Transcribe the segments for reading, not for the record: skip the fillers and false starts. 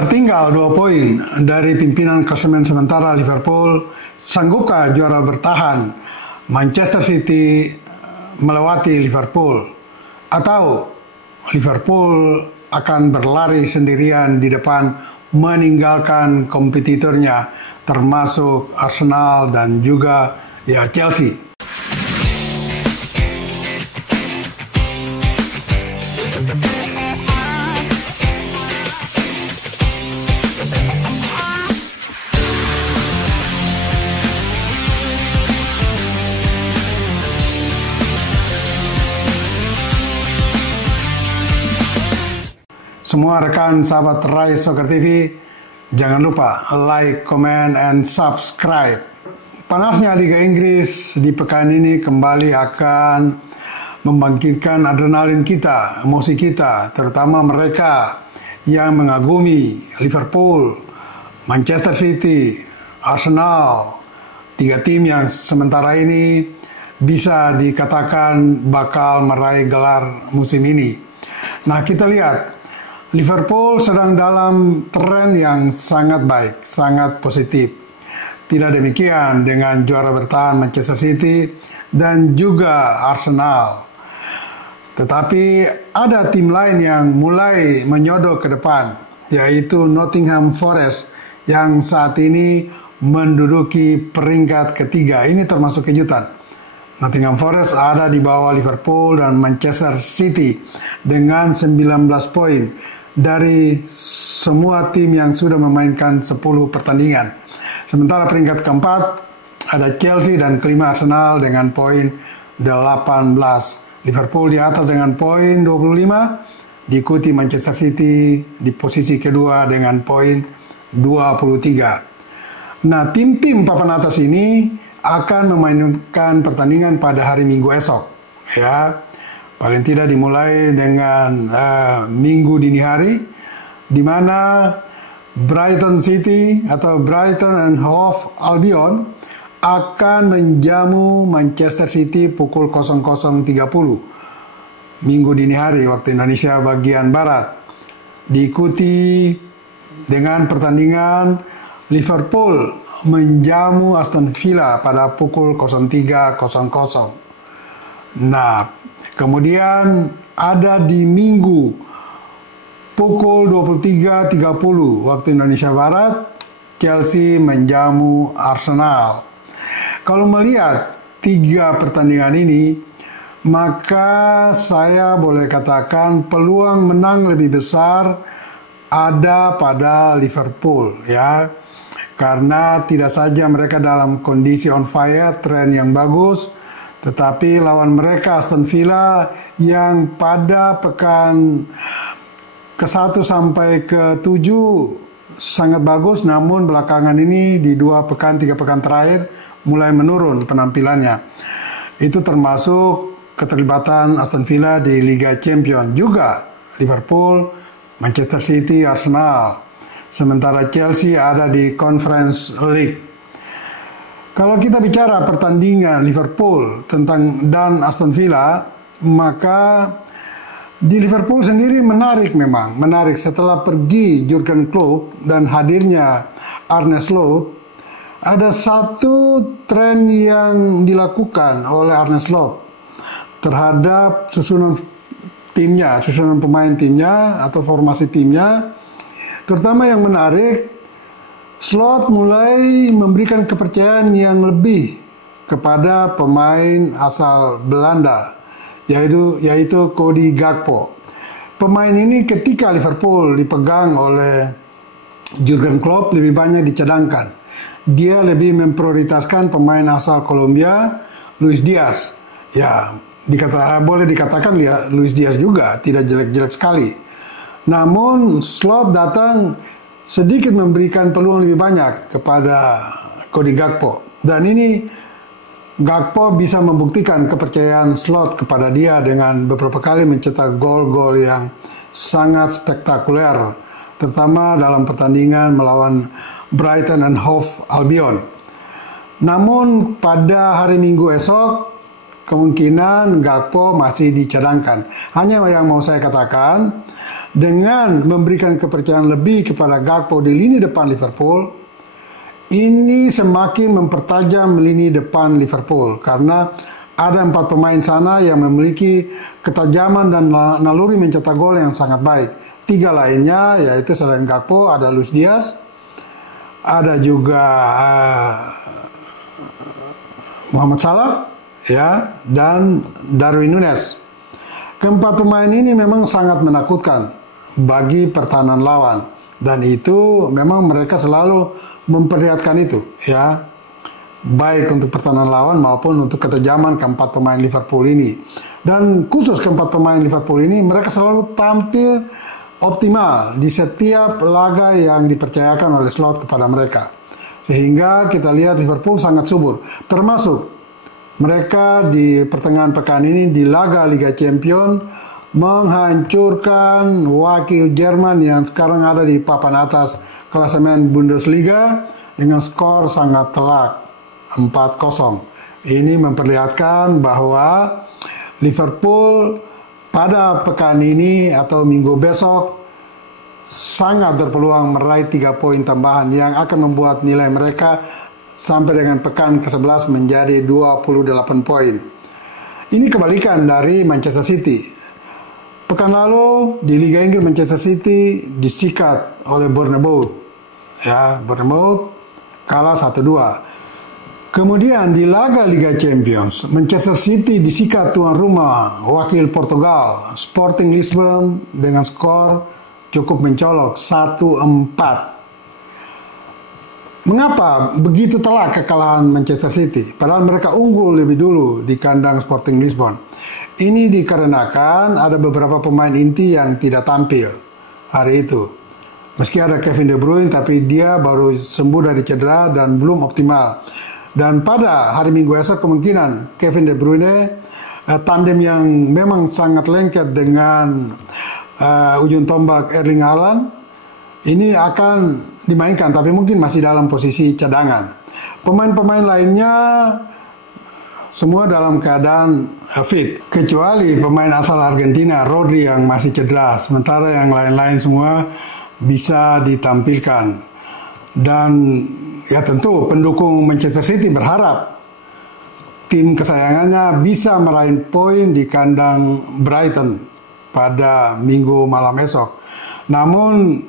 Tertinggal 2 poin dari pimpinan klasemen sementara Liverpool, sanggupkah juara bertahan Manchester City melewati Liverpool? Atau Liverpool akan berlari sendirian di depan meninggalkan kompetitornya termasuk Arsenal dan juga Chelsea? Semua rekan sahabat Rise Soccer TV, jangan lupa like, comment, and subscribe. Panasnya Liga Inggris di pekan ini kembali akan membangkitkan adrenalin kita, emosi kita, terutama mereka yang mengagumi Liverpool, Manchester City, Arsenal, 3 tim yang sementara ini bisa dikatakan bakal meraih gelar musim ini. Nah, kita lihat Liverpool sedang dalam tren yang sangat baik, sangat positif. Tidak demikian dengan juara bertahan Manchester City dan juga Arsenal. Tetapi ada tim lain yang mulai menyodok ke depan, yaitu Nottingham Forest yang saat ini menduduki peringkat ketiga. Ini termasuk kejutan. Nottingham Forest ada di bawah Liverpool dan Manchester City dengan 19 poin dari semua tim yang sudah memainkan 10 pertandingan. Sementara peringkat keempat ada Chelsea dan kelima Arsenal dengan poin 18. Liverpool di atas dengan poin 25, diikuti Manchester City di posisi kedua dengan poin 23. Nah, tim-tim papan atas ini akan memainkan pertandingan pada hari Minggu esok, ya. Paling tidak dimulai dengan Minggu dini hari, di mana Brighton City atau Brighton and Hove Albion akan menjamu Manchester City pukul 00.30 Minggu dini hari waktu Indonesia bagian Barat. Diikuti dengan pertandingan Liverpool menjamu Aston Villa pada pukul 03.00. Nah, kemudian ada di Minggu pukul 23.30 waktu Indonesia Barat, Chelsea menjamu Arsenal. Kalau melihat 3 pertandingan ini, maka saya boleh katakan peluang menang lebih besar ada pada Liverpool, ya. Karena tidak saja mereka dalam kondisi on fire, tren yang bagus, tetapi lawan mereka Aston Villa yang pada pekan ke-1 sampai ke-7 sangat bagus, namun belakangan ini di 3 pekan terakhir mulai menurun penampilannya. Itu termasuk keterlibatan Aston Villa di Liga Champions, juga Liverpool, Manchester City, Arsenal. Sementara Chelsea ada di Conference League. Kalau kita bicara pertandingan Liverpool dan Aston Villa, maka di Liverpool sendiri menarik setelah pergi Jurgen Klopp dan hadirnya Arne Slot. Ada satu tren yang dilakukan oleh Arne Slot terhadap susunan pemain timnya atau formasi timnya. Terutama yang menarik, Slot mulai memberikan kepercayaan yang lebih kepada pemain asal Belanda, yaitu Cody Gakpo. Pemain ini ketika Liverpool dipegang oleh Jurgen Klopp lebih banyak dicadangkan. Dia lebih memprioritaskan pemain asal Kolombia, Luis Diaz. Ya, boleh dikatakan Luis Diaz juga tidak jelek-jelek sekali. Namun Slot datang sedikit memberikan peluang lebih banyak kepada Cody Gakpo. Dan ini Gakpo bisa membuktikan kepercayaan Slot kepada dia dengan beberapa kali mencetak gol-gol yang sangat spektakuler, terutama dalam pertandingan melawan Brighton and Hove Albion. Namun pada hari Minggu esok kemungkinan Gakpo masih dicadangkan. Hanya yang mau saya katakan, dengan memberikan kepercayaan lebih kepada Gakpo di lini depan Liverpool, ini semakin mempertajam lini depan Liverpool karena ada 4 pemain sana yang memiliki ketajaman dan naluri mencetak gol yang sangat baik. 3 lainnya yaitu selain Gakpo ada Luis Diaz, ada juga Muhammad Salah, ya, dan Darwin Núñez. Keempat pemain ini memang sangat menakutkan bagi pertahanan lawan, dan itu memang mereka selalu memperlihatkan itu, ya, baik untuk pertahanan lawan maupun untuk ketajaman keempat pemain Liverpool ini. Dan khusus keempat pemain Liverpool ini, mereka selalu tampil optimal di setiap laga yang dipercayakan oleh Slot kepada mereka. Sehingga kita lihat Liverpool sangat subur, termasuk mereka di pertengahan pekan ini di laga Liga Champions menghancurkan wakil Jerman yang sekarang ada di papan atas klasemen Bundesliga dengan skor sangat telak 4-0. Ini memperlihatkan bahwa Liverpool pada pekan ini atau minggu besok sangat berpeluang meraih 3 poin tambahan yang akan membuat nilai mereka sampai dengan pekan ke-11 menjadi 28 poin. Ini kebalikan dari Manchester City. Pekan lalu di Liga Inggris Manchester City disikat oleh Bournemouth. Ya, Bournemouth kalah 1-2. Kemudian di laga Liga Champions, Manchester City disikat tuan rumah wakil Portugal, Sporting Lisbon dengan skor cukup mencolok 1-4. Mengapa begitu telak kekalahan Manchester City? Padahal mereka unggul lebih dulu di kandang Sporting Lisbon. Ini dikarenakan ada beberapa pemain inti yang tidak tampil hari itu. Meski ada Kevin De Bruyne, tapi dia baru sembuh dari cedera dan belum optimal. Dan pada hari Minggu esok kemungkinan Kevin De Bruyne, tandem yang memang sangat lengket dengan ujung tombak Erling Haaland, ini akan dimainkan, tapi mungkin masih dalam posisi cadangan. Pemain-pemain lainnya semua dalam keadaan fit, kecuali pemain asal Argentina, Rodri, yang masih cedera, sementara yang lain-lain semua bisa ditampilkan. Dan ya tentu pendukung Manchester City berharap tim kesayangannya bisa meraih poin di kandang Brighton pada minggu malam esok. Namun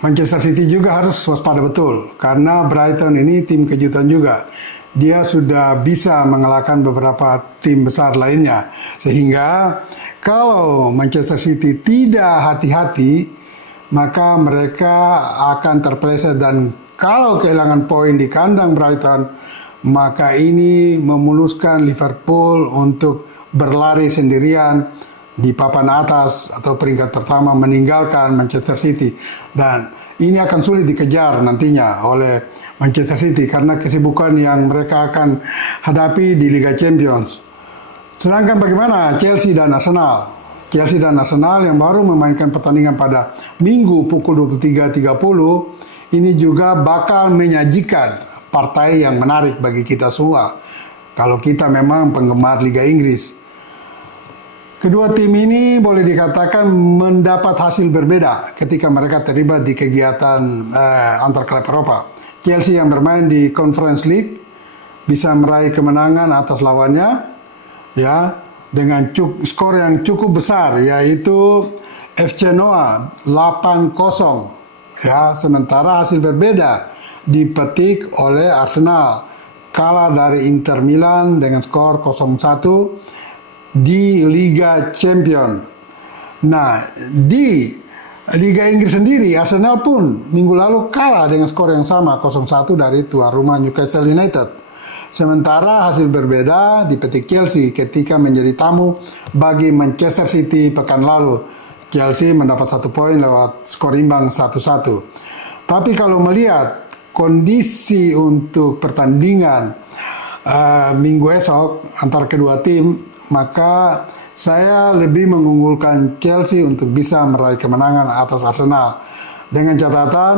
Manchester City juga harus waspada betul, karena Brighton ini tim kejutan juga. Dia sudah bisa mengalahkan beberapa tim besar lainnya. Sehingga kalau Manchester City tidak hati-hati, maka mereka akan terpeleset. Dan kalau kehilangan poin di kandang Brighton, maka ini memuluskan Liverpool untuk berlari sendirian di papan atas atau peringkat pertama meninggalkan Manchester City, dan ini akan sulit dikejar nantinya oleh Manchester City karena kesibukan yang mereka akan hadapi di Liga Champions. Sedangkan bagaimana Chelsea dan Arsenal? Chelsea dan Arsenal yang baru memainkan pertandingan pada Minggu pukul 23.30 ini juga bakal menyajikan partai yang menarik bagi kita semua kalau kita memang penggemar Liga Inggris. Kedua tim ini boleh dikatakan mendapat hasil berbeda ketika mereka terlibat di kegiatan antar klub Eropa. Chelsea yang bermain di Conference League bisa meraih kemenangan atas lawannya, ya, dengan skor yang cukup besar, yaitu FC Noah 8-0. Ya, sementara hasil berbeda dipetik oleh Arsenal, kalah dari Inter Milan dengan skor 0-1 di Liga Champions. Nah, di Liga Inggris sendiri, Arsenal pun minggu lalu kalah dengan skor yang sama 0-1 dari tuan rumah Newcastle United. Sementara hasil berbeda dipetik Chelsea ketika menjadi tamu bagi Manchester City pekan lalu. Chelsea mendapat 1 poin lewat skor imbang 1-1. Tapi kalau melihat kondisi untuk pertandingan minggu esok antara kedua tim, maka saya lebih mengunggulkan Chelsea untuk bisa meraih kemenangan atas Arsenal. Dengan catatan,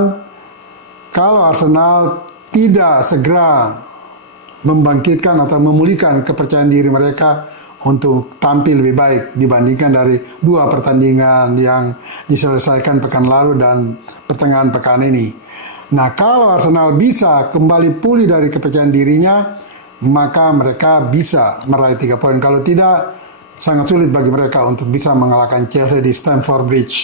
kalau Arsenal tidak segera membangkitkan atau memulihkan kepercayaan diri mereka untuk tampil lebih baik dibandingkan dari 2 pertandingan yang diselesaikan pekan lalu dan pertengahan pekan ini. Nah, kalau Arsenal bisa kembali pulih dari kepercayaan dirinya, maka mereka bisa meraih 3 poin. Kalau tidak, sangat sulit bagi mereka untuk bisa mengalahkan Chelsea di Stamford Bridge.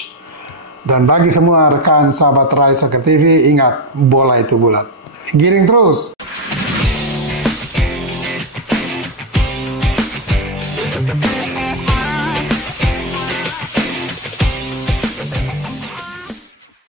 Dan bagi semua rekan sahabat Rai Soccer TV, ingat, bola itu bulat. Giring terus!